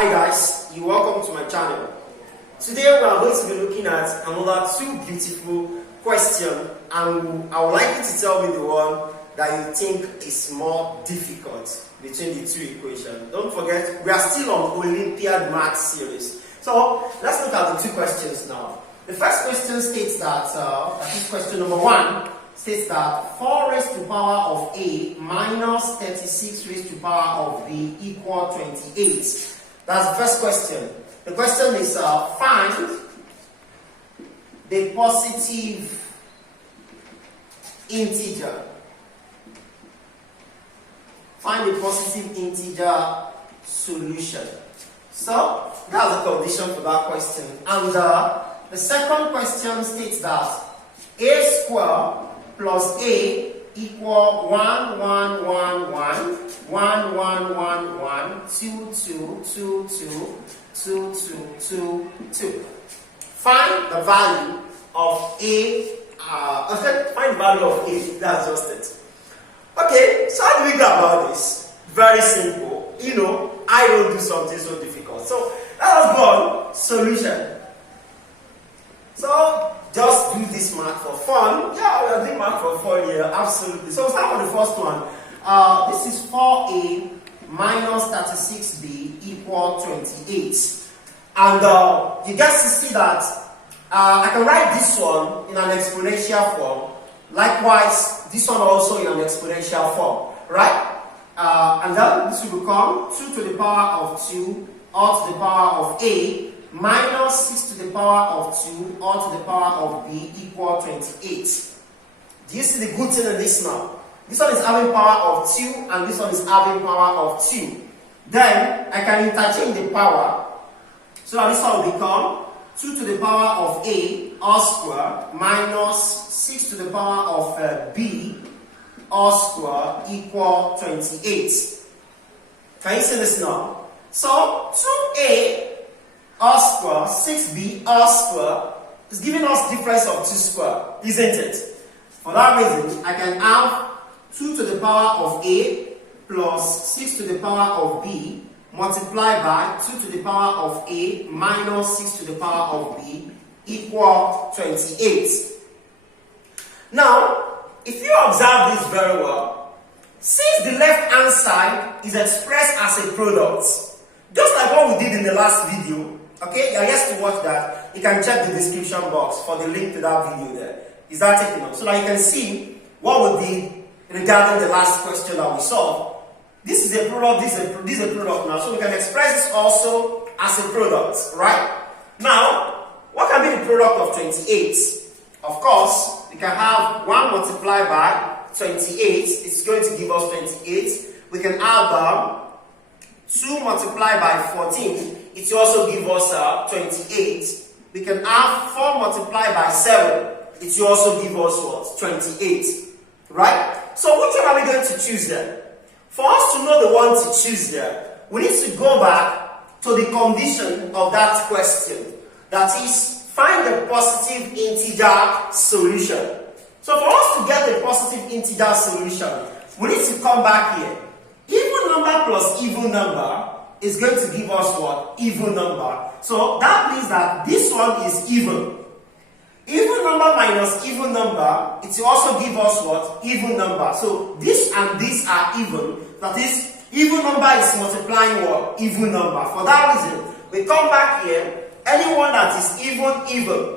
Hi guys, you're welcome to my channel. Today we are going to be looking at another two beautiful questions, and I would like you to tell me the one that you think is more difficult between the two equations. Don't forget, we are still on Olympiad Math series. So let's look at the two questions now. The first question states that, that is question number 1, states that 4 raised to power of A minus 36 raised to power of B equal 28. That's the first question. The question is find the positive integer. Find the positive integer solution. So that's the condition for that question. And the second question states that A square plus A equal 1, 1, 1, 1, 1, 1, 1, 1, 2, 2, 2, 2, 2, 2, 2, 2. Find the value of A. Find the value of A. That's just it. Okay, so how do we go about this? Very simple. You know, I don't do something so difficult. So let us go on solution. So just do this math for fun. Yeah, we are doing math for fun here, absolutely. So start with the first one. This is 4A minus 36B equal 28. And you guys see that I can write this one in an exponential form. Likewise, this one also in an exponential form, right? And then this will become 2 to the power of 2 all to the power of A minus 6 to the power of 2 all to the power of B equal 28. Do you see the good thing in this now? This one is having power of 2 and this one is having power of 2. Then I can interchange the power. So this one will become 2 to the power of A all square minus 6 to the power of B all square equal 28. Can you see this now? So 2A all square, 6B all square is giving us difference of 2 square, isn't it? For that reason, I can have 2 to the power of A plus 6 to the power of B multiplied by 2 to the power of A minus 6 to the power of B equal 28. Now, if you observe this very well, since the left hand side is expressed as a product, just like what we did in the last video, okay, you're yet to watch that, you can check the description box for the link to that video there. Is that taken up? So that you can see what we did regarding the last question that we solved. This is a product, this is a product now, so we can express this also as a product, right? Now, what can be the product of 28? Of course, we can have 1 multiplied by 28, it's going to give us 28. We can have 2 multiplied by 14, it will also give us 28. We can have 4 multiplied by 7, it will also give us what? 28. Right? So which one are we going to choose there? For us to know the one to choose there, we need to go back to the condition of that question. That is, find the positive integer solution. So for us to get the positive integer solution, we need to come back here. Even number plus even number is going to give us what? Even number. So that means that this one is even. Even number minus even number, it will also give us what? Even number. So this and this are even. That is, even number is multiplying what? Even number. For that reason, we come back here. Anyone that is even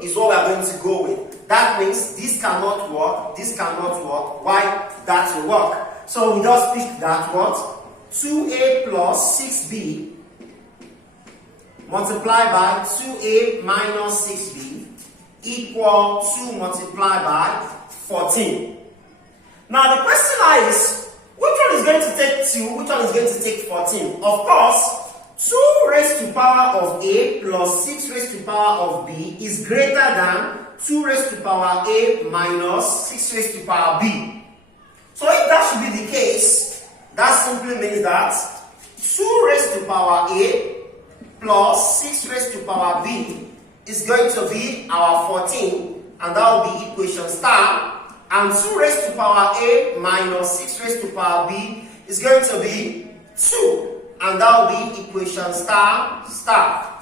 is what we are going to go with. That means this cannot work, this cannot work. Why? That will work. So we just pick that what? 2A plus 6B multiplied by 2A minus 6B equal 2 multiplied by 14. Now the question is, which one is going to take 2, which one is going to take 14? Of course, 2 raised to power of A plus 6 raised to power of B is greater than 2 raised to power A minus 6 raised to power B. So if that should be the case, that simply means that 2 raised to power A plus 6 raised to power B is going to be our 14, and that will be equation star. And 2 raised to power A minus 6 raised to power B is going to be 2. and that will be equation star star.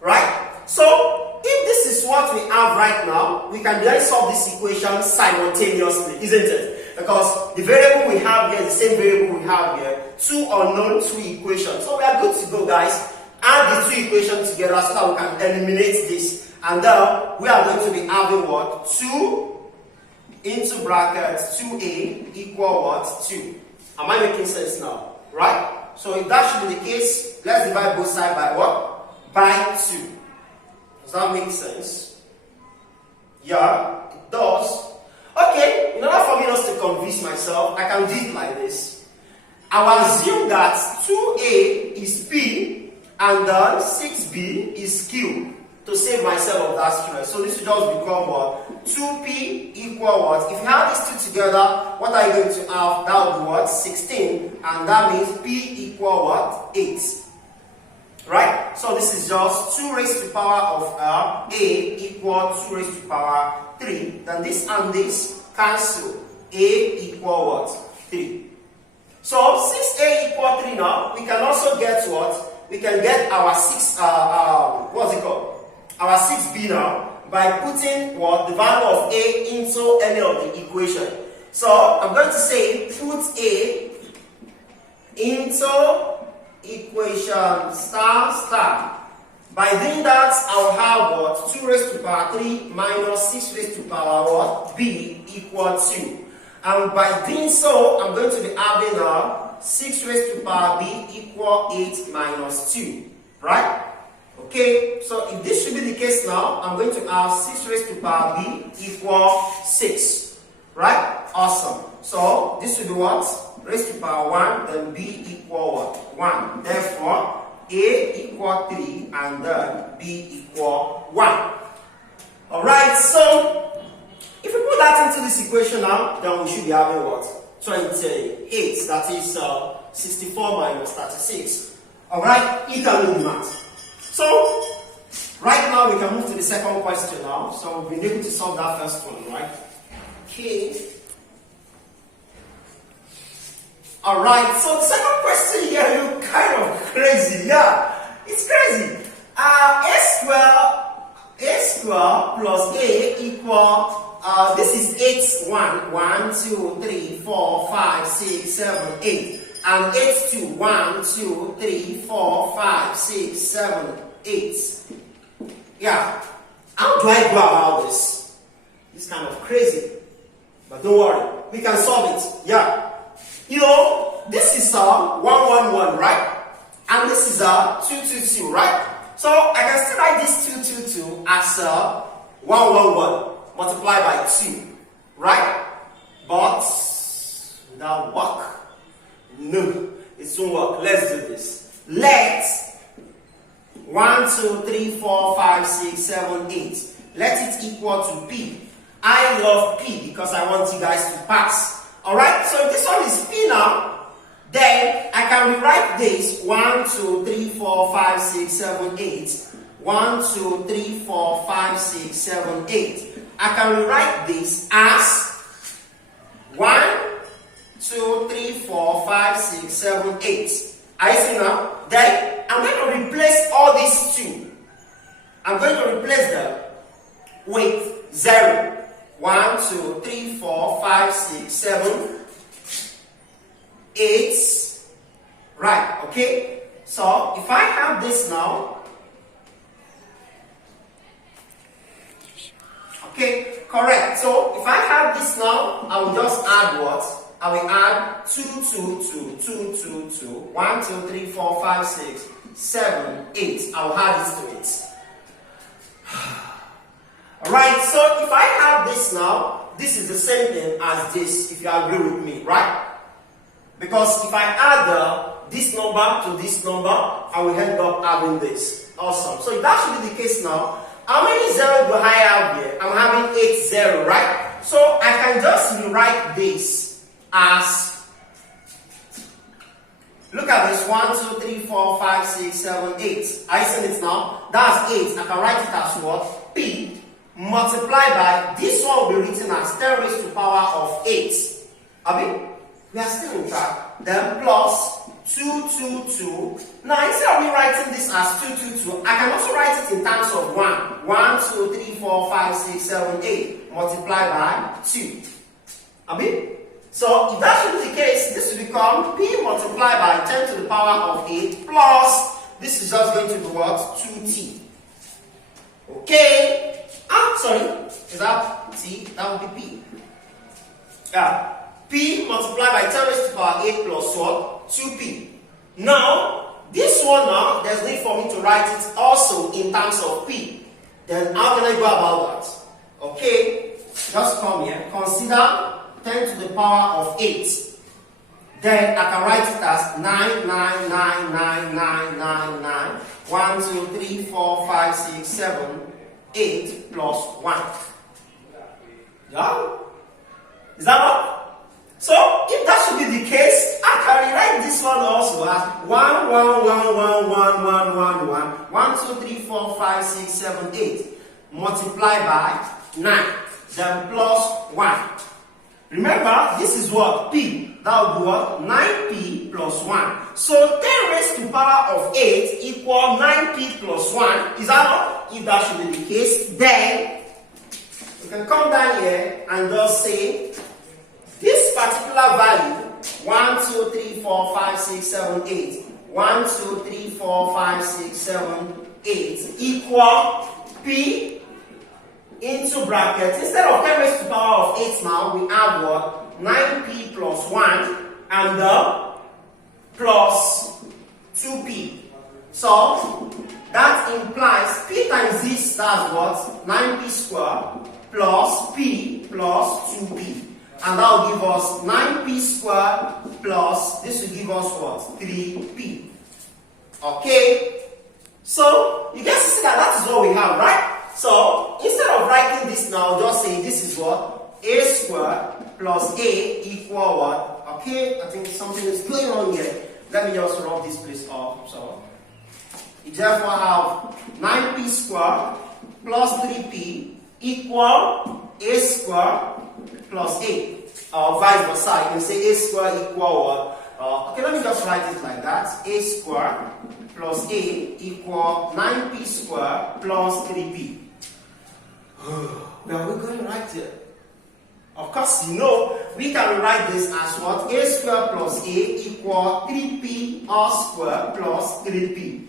Right? So, if this is what we have right now, we can then solve this equation simultaneously, isn't it? Because the variable we have here is the same variable we have here. Two unknown, two equations. So we are good to go, guys. Add the two equations together so that we can eliminate this. And then we are going to be having what? 2 into brackets 2a equal what? 2. Am I making sense now? Right? So if that should be the case, let's divide both sides by what? By 2. Does that make sense? Yeah, it does. Okay, in order for me not to convince myself, I can do it like this. I will assume that 2a is p and then 6b is q to save myself of that stress. So this will just become what? 2p equal what? If you have these two together, what are you going to have? That will be what? 16, and that means p equal what? 8. Right? So this is just 2 raised to the power of a equal 2 raised to the power 3. Then this and this cancel. A equal what? 3. So since a equal 3 now, we can also get what? We can get our 6, what's it called? Our 6b now by putting what? The value of a into any of the equation. So I'm going to say put a into equation star star. By doing that, I'll have what? 2 raised to the power 3 minus 6 raised to the power what? B equal 2. And by doing so, I'm going to be having 6 raised to the power b equal 8 minus 2. Right? Okay, so if this should be the case now, I'm going to have 6 raised to the power b equal 6. Right? Awesome. So this will be what? Raised to the power 1, then b equal what? 1. Therefore, a equal 3 and then b equal 1. Alright, so if we put that into this equation now, then we should be having what? 28. That is 64 minus 36. Alright, you can do the math. So, right now we can move to the second question now. So we've been able to solve that first one, right? Okay. Alright, so the second question here, you kind of crazy. Yeah, it's crazy. A square plus a equal, this is 8, 1, 1, 2, 3, 4, 5, 6, 7, 8. And 8 2, 1, 2, 3, 4, 5, 6, 7, 8. Yeah, how do I go about this? It's kind of crazy. But don't worry, we can solve it. Yeah. You know, this is 1, 1, 1, right? And this is 2, 2, 2, right? So I can still write this 2, 2, 2 as 1, 1, 1 multiplied by 2, right? But without work. No, it won't work. Let's do this. Let 1, 2, 3, 4, 5, 6, 7, 8. Let it equal to p. I love p because I want you guys to pass. Alright, so if this one is p now, then I can rewrite this 1, 2, 3, 4, 5, 6, 7, 8. 1, 2, 3, 4, 5, 6, 7, 8. I can rewrite this as 1, 2, 3, 4, 5, 6, 7, 8. I see now? Then I'm going to replace all these 2. I'm going to replace them with 0. 1, 2, 3, 4, 5, 6, 7, 8. Right, okay? So if I have this now, okay, correct. So if I have this now, I will just add what? I will add 2, 2, 2, 2, 2, 2, 1, 2, 3, 4, 5, 6, 7, 8. I will add this to it. Alright, so if I have this now, this is the same thing as this, if you agree with me, right? Because if I add this number to this number, I will end up having this. Awesome. So if that should be the case now, how many zeros do I have here? I'm having 8 0, right? So I can just rewrite this as, look at this, 1, 2, 3, 4, 5, 6, 7, 8. I see it now. That's 8. I can write it as what? P multiplied by, this one will be written as 10 raised to the power of 8. I mean, we are still in track. Then plus 222. Now, instead of me writing this as 222, I can also write it in terms of 1. 1, 2, 3, 4, 5, 6, 7, 8. Multiplied by 2. Abi? So, if that should be the case, this will become P multiplied by 10 to the power of 8 plus, this is just going to be what? 2t. Okay? Sorry. Is that t? That would be p. Yeah. P multiplied by 10 raised to the power 8 plus what? 2p. Now, this one now, there's need for me to write it also in terms of p. Then how can I go about that? Okay, just come here. Consider 10 to the power of 8. Then I can write it as 9, 9, 9, 9, 9, 9, 9. 1, 2, 3, 4, 5, 6, 7, 8 plus 1. Yeah? Is that what? So, if that should be the case, I can rewrite this one also as 1, 1, 1, 1, 1, 1, 1, 1, 1, 2, 3, 4, 5, 6, 7, 8, multiplied by 9, then plus 1. Remember, this is what? P. That would be what? 9p plus 1. So, 10 raised to the power of 8 equal 9p plus 1. Is that what? If that should be the case, then you can come down here and just say, this particular value, 1, 2, 3, 4, 5, 6, 7, 8, 1, 2, 3, 4, 5, 6, 7, 8 equal P into brackets. Instead of 10 raised to the power of 8 now, we have what? 9p plus 1 and the plus 2p. So, that implies P times this, that's what? 9p squared plus P plus 2p. And that will give us 9p squared plus, this will give us what? 3p. Okay? So, you guys see that that is what we have, right? So, instead of writing this now, just say this is what? A squared plus A equal what? Okay? I think something is going on here. Let me just rub this place off. So, you therefore have 9p squared plus 3p equal A squared plus A, or vice versa. You can say A squared equal what? Okay, let me just write it like that. A squared plus A equal 9p squared plus 3p. Now we're going to write it. Of course, you know, we can write this as what? A squared plus A equal 3p all squared plus 3p.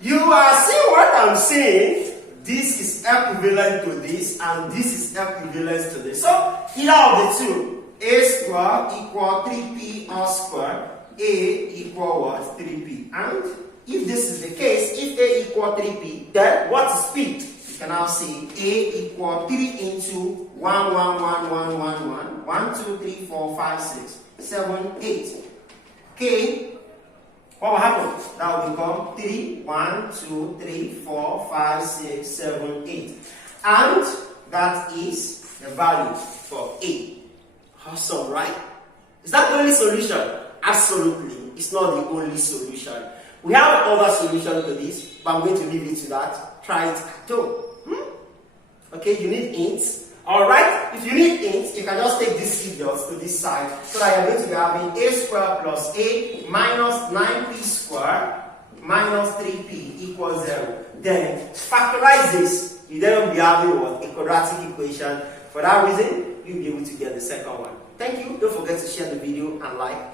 You are seeing what I'm saying? This is equivalent to this, and this is equivalent to this. So, either of the two, A squared equal 3p all squared, A equal what? 3p. And if this is the case, if A equal 3p, then what is P? You can now see A equal 3 into 1, 1, 1, 1, 1, 1, 1, 2, 3, 4, 5, 6, 7, 8. Okay? What will happen? That will become 3, 1, 2, 3, 4, 5, 6, 7, 8. And that is the value for A. Awesome, right? Is that the only solution? Absolutely. It's not the only solution. We have other solutions to this, but I'm going to leave it to that. Try it at home. Okay, you need hints. Alright, if you need hints, you can just take these figures to this side, so that you're going to be having A squared plus A minus 9p squared minus 3p equals 0. Then factorize this. You then will be having what? A quadratic equation. For that reason, you'll be able to get the second one. Thank you. Don't forget to share the video and like.